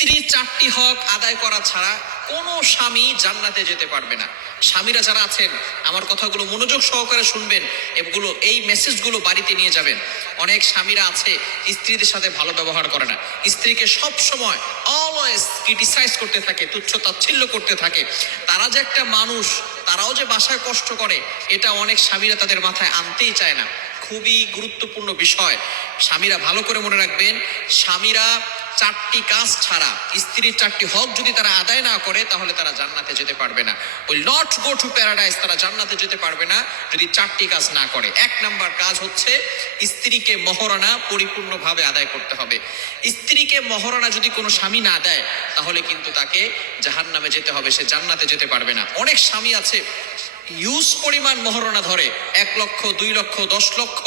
স্ত্রীর 4টি হক আদায় করা ছাড়া কোনো স্বামী জান্নাতে যেতে পারবে না। স্বামীরা যারা আছেন আমার কথাগুলো মনোযোগ সহকারে শুনবেন, এগুলো এই মেসেজগুলো বাড়িতে নিয়ে যাবেন। অনেক স্বামীরা আছে স্ত্রীদের সাথে ভালো ব্যবহার করে না, স্ত্রীকে সব সময় অলওয়েজ ক্রিটিসাইজ করতে থাকে, তুচ্ছ তাচ্ছিল্য করতে থাকে। তারা যে একটা মানুষ, তারাও যে বাসায় কষ্ট করে, এটা অনেক স্বামীরা তাদের মাথায় আনতেই চায় না। খুবই গুরুত্বপূর্ণ বিষয়, স্বামীরা ভালো করে মনে রাখবেন। স্বামীরা 4টি কাজ ছাড়া, স্ত্রীর 4টি হক যদি তারা আদায় না করে, তাহলে তারা জান্নাতে যেতে পারবে না। Will not go to paradise. তারা জান্নাতে যেতে পারবে না যদি 4টি কাজ না করে। 1 নাম্বার কাজ হচ্ছে স্ত্রীকে মহারণা পরিপূর্ণভাবে আদায় করতে হবে। স্ত্রীকে মহারণা যদি কোনো স্বামী না দেয়, তাহলে কিন্তু তাকে জাহান্নামে যেতে হবে, সে জান্নাতে যেতে পারবে না। অনেক স্বামী আছে হিউজ পরিমাণ মহারণা ধরে, 1 লক্ষ, 2 লক্ষ, 10 লক্ষ,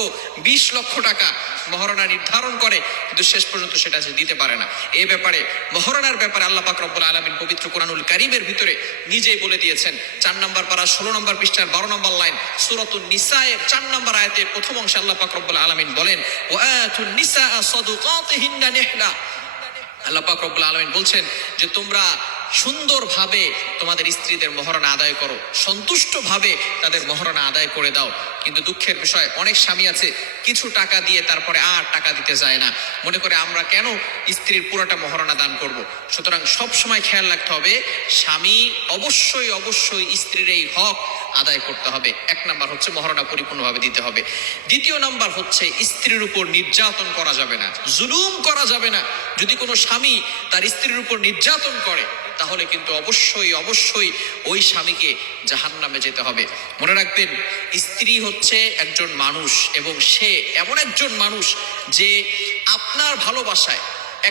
20 লক্ষ টাকা মহারণা নির্ধারণ করে, কিন্তু শেষ পর্যন্ত সেটা সে দিতে পারে না। এই ব্যাপারে, মহারণার ব্যাপারে আল্লাহ পাক রব্বুল আলামিন পবিত্র কোরআনুল কারীমের ভিতরে নিজেই বলে দিয়েছেন। 4 নম্বর পারা 16 নম্বর পৃষ্ঠার 12 নম্বর লাইন, সূরাতুন নিসায়ের 4 নম্বর আয়াতের প্রথম অংশে আল্লাহ পাক রব্বুল আলামিন বলেন, ওয়া আতুন নিসা সাদুকাতিহিন্না নিহলা। আল্লাহ পাক রব্বুল আলামিন বলছেন যে তোমরা সুন্দরভাবে তোমাদের স্ত্রীদের মহারণা আদায় করো, সন্তুষ্টভাবে তাদের মহারণা আদায় করে দাও। কিন্তু দুঃখের বিষয়, অনেক স্বামী আছে কিছু টাকা দিয়ে তারপরে আর টাকা দিতে যায় না, মনে করে আমরা কেন স্ত্রীর পুরোটা মহারণা দান করব। সুতরাং সব সময় খেয়াল রাখতে হবে, স্বামী অবশ্যই অবশ্যই স্ত্রীর এই হক আদায় করতে হবে। 1 নাম্বার হচ্ছে মহারণা পরিপূর্ণভাবে দিতে হবে। 2 নাম্বার হচ্ছে স্ত্রীর উপর নির্যাতন করা যাবে না, জুলুম করা যাবে না। যদি কোনো স্বামী তার স্ত্রীর উপর নির্যাতন করে, তাহলে কিন্তু অবশ্যই অবশ্যই ওই স্বামীকে জাহান্নামে যেতে হবে। মনে রাখবেন, স্ত্রী হচ্ছে একজন মানুষ, এবং সে এমন একজন মানুষ যে আপনার ভালোবাসায়,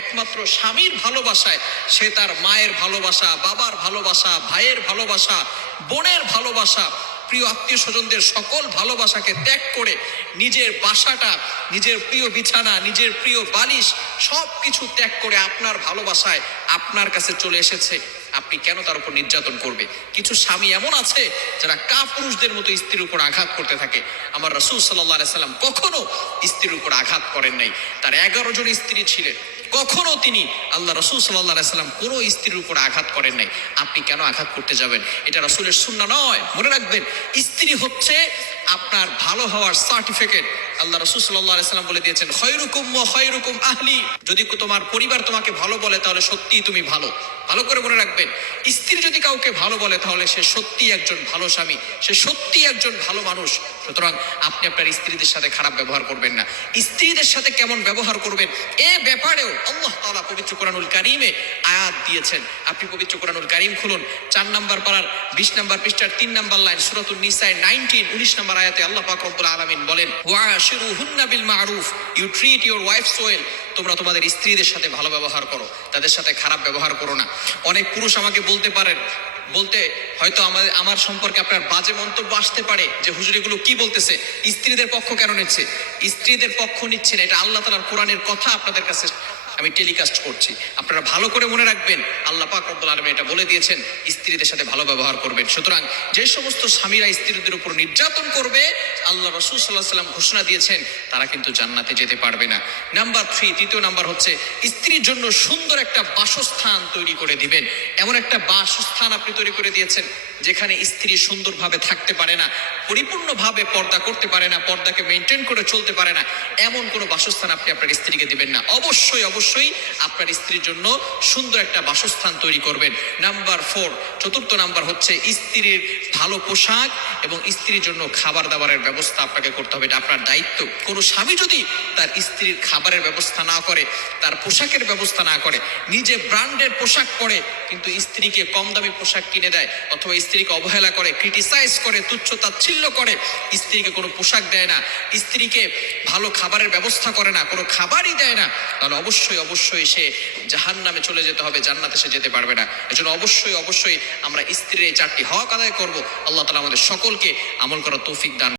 একমাত্র স্বামীর ভালোবাসায়, সে তার মায়ের ভালোবাসা, বাবার ভালোবাসা, ভাইয়ের ভালোবাসা, বোনের ভালোবাসা, প্রিয় আত্মীয় স্বজনদের সকল ভালোবাসাকে ত্যাগ করে নিজের বাসাটা, নিজের প্রিয় বিছানা, নিজের প্রিয় বালিশ সব কিছু ত্যাগ করে আপনার ভালোবাসায় আপনার কাছে চলে এসেছে। আপনি কেন তার উপর নির্যাতন করবে? কিছু স্বামী এমন আছে যারা কাপুরুষদের মতো স্ত্রীর উপর আঘাত করতে থাকে। আমার রাসূল সাল্লাল্লাহু আলাইহি সাল্লাম কখনো স্ত্রীর উপর আঘাত করেন নাই। তার 11 জন স্ত্রী ছিলেন, কখনো তিনি আল্লাহ রাসূল সাল্লাল্লাহু আলাইহি সাল্লাম কোনো স্ত্রীর উপর আঘাত করেন নাই। আপনি কেন আঘাত করতে যাবেন? এটা রাসূলের সুন্নাহ নয়। মনে রাখবেন, স্ত্রী হচ্ছে আপনার ভালো হওয়ার সার্টিফিকেট। আল্লাহ রাসূল সাল্লাল্লাহু আলাইহি সাল্লাম বলে দিয়েছেন, খায়রুকুম ওয়া খায়রুকুম আহলি। যদি তোমার পরিবার তোমাকে ভালো বলে, তাহলে সত্যিই তুমি ভালো। ভালো করে মনে রাখবেন, স্ত্রী যদি কাউকে ভালো বলে, তাহলে সে সত্যি একজন ভালো স্বামী, সে সত্যি একজন ভালো মানুষ। সুতরাং আপনি আপনার স্ত্রীদের সাথে খারাপ ব্যবহার করবেন না। স্ত্রীদের সাথে কেমন ব্যবহার করবেন, এ ব্যাপারেও আল্লাহ তাআলা পবিত্র কোরআনুল কারীমে আয়াত দিয়েছেন। আপনি পবিত্র কোরআনুল কারীম খুলুন, 4 নম্বর পারার 20 নম্বর পৃষ্ঠার 3 নম্বর লাইন, সূরাতুন নিসায় 19 নম্বর আয়াতে আল্লাহ পাক রব্বুল আলামিন বলেন, ওয়াশিরুহুন্না বিল মারুফ, you treat your wives well. তোমরা তোমাদের স্ত্রীদের সাথে ভালো ব্যবহার করো, তাদের সাথে খারাপ ব্যবহার করো না। অনেক পুরুষ আমাকে বলতে হয়তো আমার সম্পর্কে আপনার বাজে মন্তব্য আসতে পারে যে হুজুর এগুলো কি বলতেছে, স্ত্রীদের পক্ষ কেন নিচ্ছে? স্ত্রীদের পক্ষ নিচ্ছে না, এটা আল্লাহ তাআলার কোরআনের কথা আপনাদের কাছে আমি টেলিকাস্ট করছি। আপনারা ভালো করে মনে রাখবেন, আল্লাহ পাক রব্বুল আলামিন এটা বলে দিয়েছেন, স্ত্রীদের সাথে ভালো ব্যবহার করবেন। সুতরাং যে সমস্ত স্বামীরা স্ত্রীদের উপর নির্যাতন করবে, আল্লাহ রাসূল সাল্লাল্লাহু আলাইহি সাল্লাম ঘোষণা দিয়েছেন, তারা কিন্তু জান্নাতে যেতে পারবে না। নাম্বার 3, 3 নাম্বার হচ্ছে স্ত্রীর জন্য সুন্দর একটা বাসস্থান তৈরি করে দিবেন। এমন একটা বাসস্থান আপনি তৈরি করে দিয়েছেন যেখানে স্ত্রী সুন্দরভাবে থাকতে পারে না, পরিপূর্ণভাবে পর্দা করতে পারে না, পর্দাকে মেনটেন করে চলতে পারে না, এমন কোনো বাসস্থান আপনি আপনার স্ত্রীকে দিবেন না। অবশ্যই অবশ্যই আপনার স্ত্রীর জন্য সুন্দর একটা বাসস্থান তৈরি করবেন। নাম্বার 4, 4 নাম্বার হচ্ছে স্ত্রীর ভালো পোশাক এবং স্ত্রীর জন্য খাবার দাবারের ব্যবস্থা আপনাকে করতে হবে, এটা আপনার দায়িত্ব। কোনো স্বামী যদি তার স্ত্রীর খাবারের ব্যবস্থা না করে, তার পোশাকের ব্যবস্থা না করে, নিজে ব্র্যান্ডের পোশাক পরে কিন্তু স্ত্রীকে কম দামি পোশাক কিনে দেয়, অথবা স্ত্রীকে অবহেলা করে, ক্রিটিসাইজ করে, তুচ্ছ তাচ্ছিল্য করে, স্ত্রীকে কোনো পোশাক দেয় না, স্ত্রীকে ভালো খাবারের ব্যবস্থা করে না, কোনো খাবারই দেয় না, তাহলে অবশ্যই অবশ্যই সে জাহান্নামে চলে যেতে হবে, জান্নাতে সে যেতে পারবে না। এজন্য অবশ্যই অবশ্যই আমরা স্ত্রীর এই 4টি হক আদায় করব। আল্লাহ তাআলা আমাদের সকলকে আমল করার তৌফিক দান